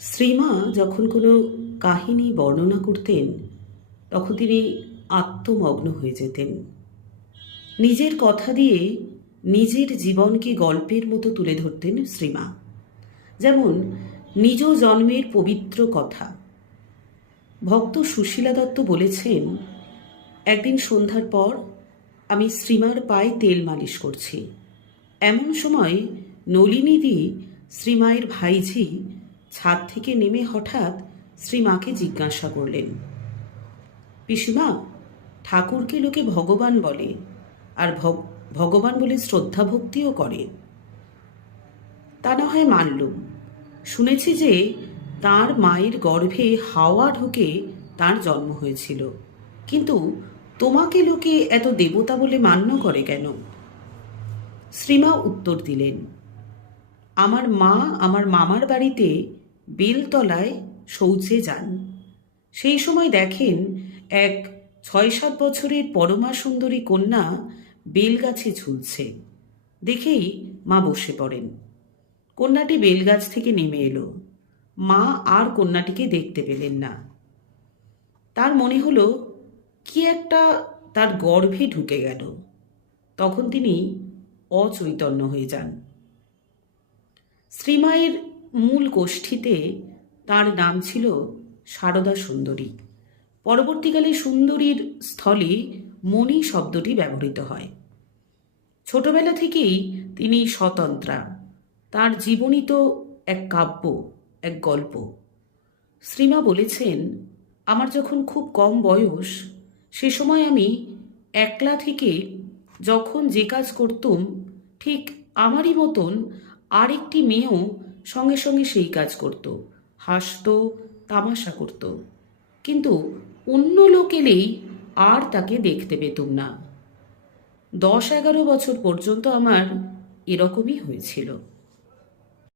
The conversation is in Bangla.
শ্রীমা যখন কোনো কাহিনী বর্ণনা করতেন তখন তিনি আত্মমগ্ন হয়ে যেতেন। নিজের কথা দিয়ে নিজের জীবনকে গল্পের মতো তুলে ধরতেন শ্রীমা। যেমন নিজ জন্মের পবিত্র কথা। ভক্ত সুশীলা দত্ত বলেছেন, একদিন সন্ধ্যার পর আমি শ্রীমার পায়ে তেল মালিশ করছি। এমন সময় নলিনীদি, শ্রীমায়ের ভাইঝি, ছাদ থেকে নেমে হঠাৎ শ্রীমাকে জিজ্ঞাসা করলেন, পিসিমা, ঠাকুরকে লোকে ভগবান বলে, আর ভগবান বলে শ্রদ্ধা ভক্তিও করে। তা না হয় মানলুম, শুনেছি যে তার মায়ের গর্ভে হাওয়া ঢোকে তার জন্ম হয়েছিল, কিন্তু তোমাকে লোকে এত দেবতা বলে মান্য করে কেন? শ্রীমা উত্তর দিলেন, আমার মা আমার মামার বাড়িতে বেলতলায় শৌচে যান। সেই সময় দেখেন এক ৬-৭ বছরের পরমা সুন্দরী কন্যা বেলগাছে ঝুলছে। দেখেই মা বসে পড়েন। কন্যাটি বেলগাছ থেকে নেমে এলো। মা আর কন্যাটিকে দেখতে পেলেন না। তার মনে হলো কি একটা তার গর্ভে ঢুকে গেল। তখন তিনি অচৈতন্য হয়ে যান। শ্রীমায়ের মূল গোষ্ঠীতে তার নাম ছিল সারদা সুন্দরী। পরবর্তীকালে সুন্দরীর স্থলে মণি শব্দটি ব্যবহৃত হয়। ছোটবেলা থেকেই তিনি স্বতন্ত্রা। তার জীবনী তো এক কাব্য, এক গল্প। শ্রীমা বলেছেন, আমার যখন খুব কম বয়স, সে সময় আমি একলা থেকে যখন যে কাজ করতুম, ঠিক আমারই মতন আরেকটি মেয়েও সঙ্গে সঙ্গে সেই কাজ করত, হাসত, তামাশা করত। কিন্তু অন্য লোক এলেই আর তাকে দেখতে পেতুম না। 10-11 বছর পর্যন্ত আমার এরকমই হয়েছিল।